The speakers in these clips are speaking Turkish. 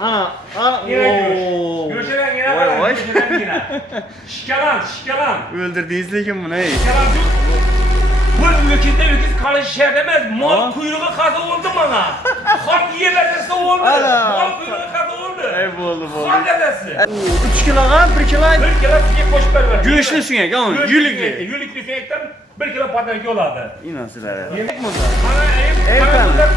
Ana. Göçelen yine var. Göçelen yine. Şikalan. Öldürdünüz lekin bunu ey. Şikalan bu ülkede öküz kalış şer demez. Mal kuyruğu kazı oldu bana. Ham yiyemezse oldu. Mal kuyruğu kazı oldu. Ey oldu. Ham dedesi. 3 kiloga 1 kilo. 1 kilo süngek koşup ver. Göğüşlü süngek ama yülikli. Yülikli süngekten 1 kilo patates yoladı. İnasılar. Yemek mi onda?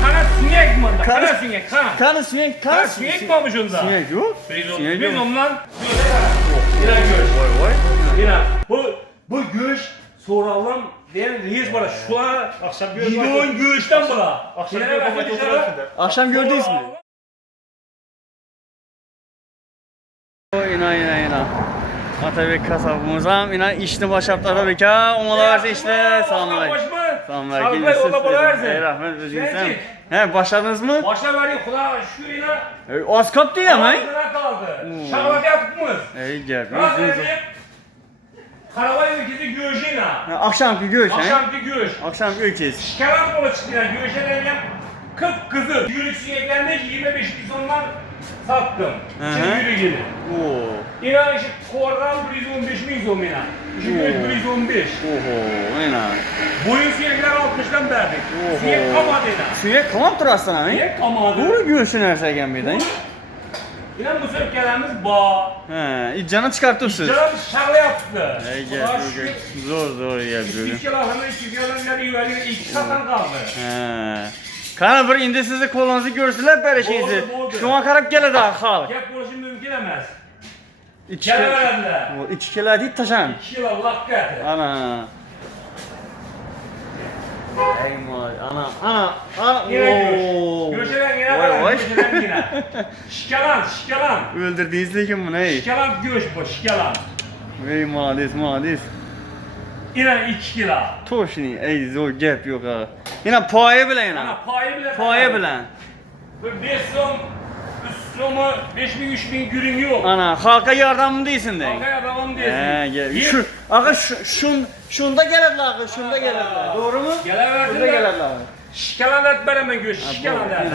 Kana süngek mi onda? Kana süngek. Kanı Süngek mi olmuş onda? Süngek yok. Biz ondan İnan göğüş. İnan. Bu göğüş soralım diyen reis var. Şu an gidiyorun göğüşten bula. Akşam gördünüz mü? İnan. Atabek kasabımız ham işni boshlab turdik ha. Omalar işte. Selamlar. Rahmat o'zingizdan. He, boshladingizmi? Boshlaverdik, xudo shukr ina. Oz qolibdi ham, ha? Shag'lat yotibmiz. Ey gap. Qaravay ülkesi göğüşüne. Akşamki göğüş, ha? Akşamki göğüş. Akşamki öküz. Şikaran kola çıktı yani göğüşeden hem 40 kızı. Yürük süngeklerinde 25 bizondan sattım. Şimdi yürü gelin. İnan işte kovardan 115 bin zon ina. Çünkü 115. Inan. Boyun süngekler 60'dan verdik. Süngek kamadı ina. Süngek kamab turasın ha? Süngek kamadı. Doğru göğüşü nerse ekan buyda? İnan bu söpkelerimiz bağ. He, iccanı çıkartırsınız. İccanı şarla yaptı. Ey gel, zor gel böyle. 2 kilahını 2 kilahını yüveli 2 satan kaldı. He. Kana bir indi sizi kolunuzu görsünler böyle şeyinizi. Şuna karab geledi xalq. Gap bo'lishim mumkin emas. 2 Kelaveradilar. 2 kilo deydi taşan. 2 kilo laqqati. Ana. Ey moy, ana. Göçelen yine. Şikalan. Öldürdünüz lekin bunu ey. Şikalan göç bu, şikalan. Ey malades. Yine 2 kilo. Toşni, ey zor gap yok ha. Yine paye bilen yine. Ana Paye bilen. Bu 5 so'm, 3 so'mu 5000 3000 gürün yok. Ana, halka yardımı değilsin de. Halka yardımım değilsin. He, gel. Şunda gelediler, şunda gelediler. Doğru mu? Geleverdiler. Şunda gelediler. Şikalan et veremem göç, şikalan et.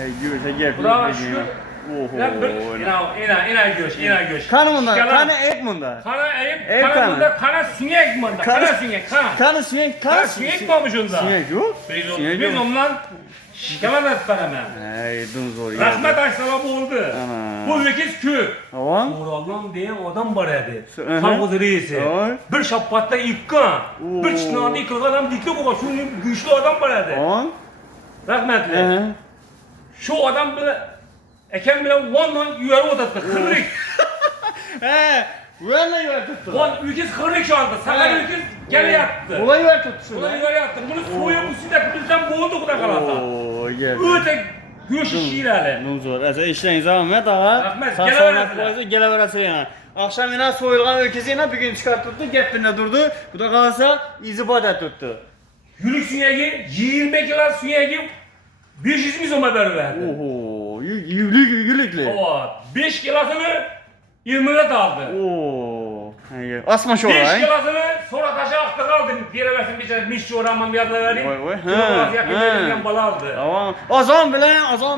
Ey göğüse gap Bravo, yok. şükür. Oho. İna göç. Kanı bunda, kanı et bunda. Kana eyip, Ev kana kanı. bunda, kana süngek bunda, kana süngek, kana. Kanı süngek, Kana süngek mi olmuş onda? Süngek yok. Biz ondan şikalan et veremem. Ey dün zor. Rahmet aşsala bu oldu. Ana. Bu ülkes kö. Tamam. Uğrallam diyen adam var edi. Hı. Kalbuz reisi. Oy. Bir şappatta yıkkan. Bir çınağında yıkılgan adam dikli bu. Şunun güçlü adam var edi. Tamam. Rahmetli. Şu adam bile eken bile ondan yüveri odattı. Kırık. He. Uyanla yuvar tuttu. Van ülkes kırık şu anda. Sakal ülkes gel yattı. Ulan yuvar tuttu şunu. Buna yüveri yattı. Bunu soğuyor bu sinek bizden boğulduk da kalasa. Ooo gel. Öte göç işiyle. Nun zor. Asa işleyin zaman mı daha? Rahmet, Sağ geleveresiler. sağlık boyunca geleveresiler yani. Akşam yine soyulgan ökezi yine bir gün çıkarttırdı. Gepinde durdu. Bu da kalsa izibadet tuttu. Yürük süngegi 20 kilo süngegi 500 milyon haber verdi. Oho. Yülikli. O 5 kilosunu 20 lira aldı. Oo. Asma şu 5 olay. kilosunu sonra taşa aktı kaldı. Geri versin bir tane mişçi oranman bir adına vereyim. Oy. Kilomaz yakın bala aldı. Tamam. Azam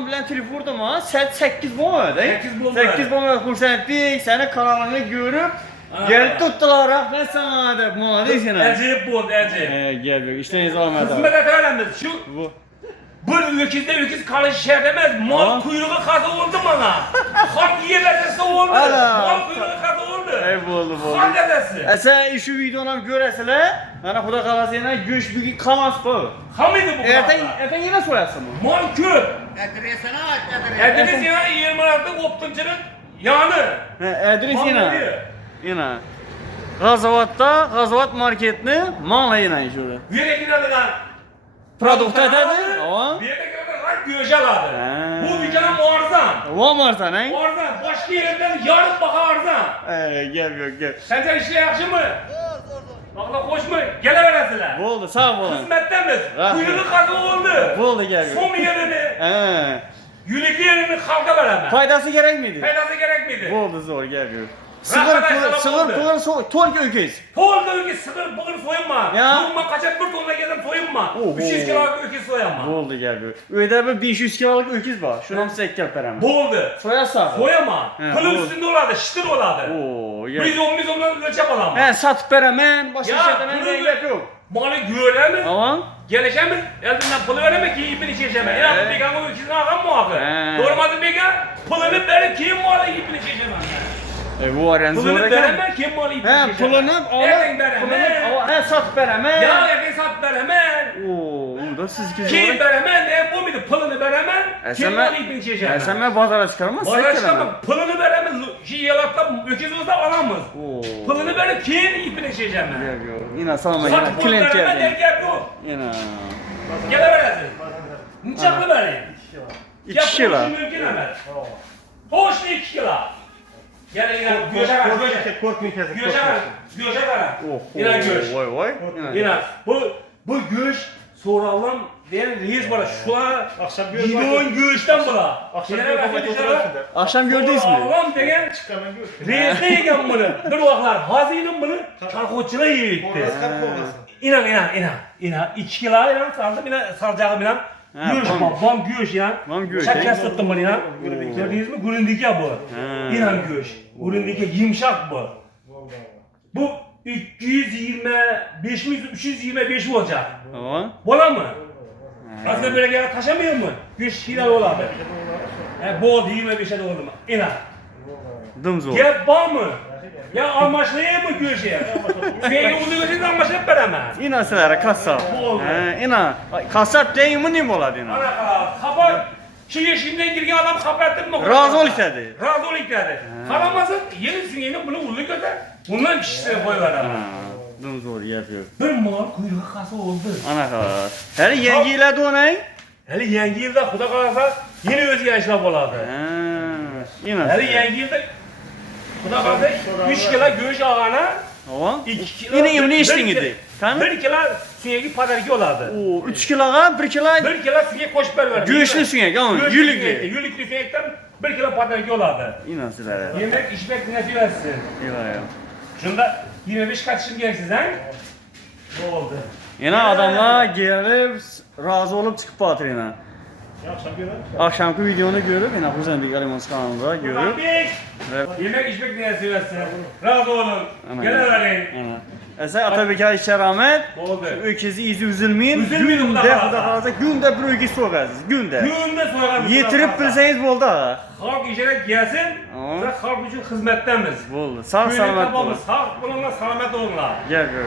bilen telif vurdum ha. Saat 8 bomba değil. 8 bomba. 8 bomba kursan ettik. Senin kanalını görüp gelip tuttular. Rahmet sana da. Muhalif sana. Acayip bu oldu acayip. Gel be. İşte zaman Hizmet edelim şu. Bu. Bir öküz kalış şer demez. Mal kuyruğu kazı oldu bana. Ham yiyemezse oldu. Mal kuyruğu kazı oldu. Ey oldu. Ham dedesi. Sen şu videonu göresile. Bana Xudo kalası yine göç büyük kamas bu. Ham idi bu kadar. Erten yine soyarsın bu. Mal kö. Adresini aç, adres. Ediniz yine 26 optunçunun yanı. Adres yine. Gazovat marketini mala yine şurada. Bir yere gidelim lan. Produkt ededi. Tamam. Bir yere gidelim lan göğüş aladı. Bu dükkanın muarzan. Walmart'tan he? Muarzan. Başka yerinden yarın baka arzan. Gel. Sence işle yakşı mı? Bakla hoş mu? Geleveresiler. Oldu sağ olun. Hizmettemiz. Rahmet. Kuyruğu kazı oldu. Oldu gel. Son yerini, He. yürekli yerini halka veremem. Faydası gerek miydi? Faydası gerek miydi? Oldu zor gel. Sığır pulun tolga öküz. Polda öküz sığır bugün soyunma. Ya. Durma kaçak bir tonla geldim soyunma. Oho. 300 kiloluk öküz soyunma. Oldu gel bu. Öydə bir 500 kiloluk öküz var. Şunu size ekkel verəm. Boldu. Soyarsan. Soyama. He, Pılın oldu. üstünde oladı, şıtır oladı. Oo, gel. Biz ondan ölçep alalım. He satıp verəmən, başka Ya, şey demən pulun- gerek yok. Malı göreme. Tamam. Geleceğim elinden pılı vereme ki ipini çekeceğim. Ya He. bu bekanın öküzünü ağam muhakkı. He. Doğramadı bekan. Pılını verip kim malı ipini çekeceğim. Bu aran Pılını zor vereme kim malı ipini He çekeceğim. pulunu Erken vereme. He satıp verəmən. Ya erken sat vereme. Oo, da siz ki Kim zor. vereme ne bu muydu pılını vereme. Kim malı ipini çekeceğim. Sen ben bazara çıkarmaz. Bana çıkamam. Pılını vereme. Şey yalakta öküz olsa alamaz. Oo. Pılını verip kim ipini çekeceğim ben. Yok yok. Yine sana yine Sat pul klient vereme geldi. denk gel bu. Yine. Gele veresin. Nıçaklı vereyim. 2 kilo. Mümkün hemen. Hoş 2 kilo. Gel yine göğe ver. Göğe ver. Yine göğe. Vay vay. Yine bu göğe soralım. Ben reis var. Şu an videonun göğüşten bula. Akşam gördünüz mü? Allah'ım degen reis ne yegen bunu? Bir vakitler hazinem bunu çarkotçuna yiyitti. İnan 2 kilo inan saldım inan salacağım inan. Ha, Göğüş bam. bam göğüş inan. Bam göğüş, Şak he? tuttum bunu inan. Gördünüz mü? Gurundiki ya bu. Ha. İnan göğüş. Gurundiki yumuşak bu. Bu 325 mi 325 olacak. Tamam. Bola mı? Aslında böyle gel taşamıyor mu? Göğüş hilal ola be. Bol 25'e doğru mu? İnan. Dımzor. Gel var mı? Ya amaçlayayım mı göğüşe? Sürekli onu göğüşe amaçlayıp veremem. İna sizlere kasap. Oldu. He, ina. Kasap deyimi ne oladı ina? Ana kapat. Şu yeşimden girgen adam kapattım mı? Razı ol istedi. Razı ol istedi. Kalamazsın yeni süngeni bunu ulu götür. Bundan kişisine koy ver ama. Dımzor yapıyor. Bir mal kuyruğu kası oldu. Ana kadar. Hele yengi ile de onay. Hele yengi yılda kuda kalasa yeni özgençler boladı. He. İna. Hele yengi yılda kuda kalasa 3 kilo göğüş ağana Tamam. 2 kilo. Yine evine içtin idi. Tamam. 1 kilo süngeni padarki oladı. Oo, 3 kiloga 1 kilo 1 kilo süngeni koş ver. göğüslü süngek ama yülüklü. Yülüklü süngekten 1 kilo padarki oladı. İna sizlere. Yemek içmek nesi versin. Eyvah ya. Şunda 25 kaçışım gereksiz ha? Ne oldu? Yine adamlar gelip razı olup çıkıp batır yine. Akşamki videonu görüp yine Huzendik Alimans kanalında görüp Yemek içmek nesi versin. Razı olun. Gene verin. Esa Atabekay şeramet. Oldu. Ökezi izi üzülmeyin. Üzülmeyin, Günde Xuda Xuda kalacak. Günde bir ökezi soğuğazız. Günde. Günde sonra Yetirip bilseniz boldu ağa. halk işine gelsin. Tamam. Biz halk için hizmettemiz. Boldu. Sağ salamet olun. Sağ olun, selamet olun. Gel gör.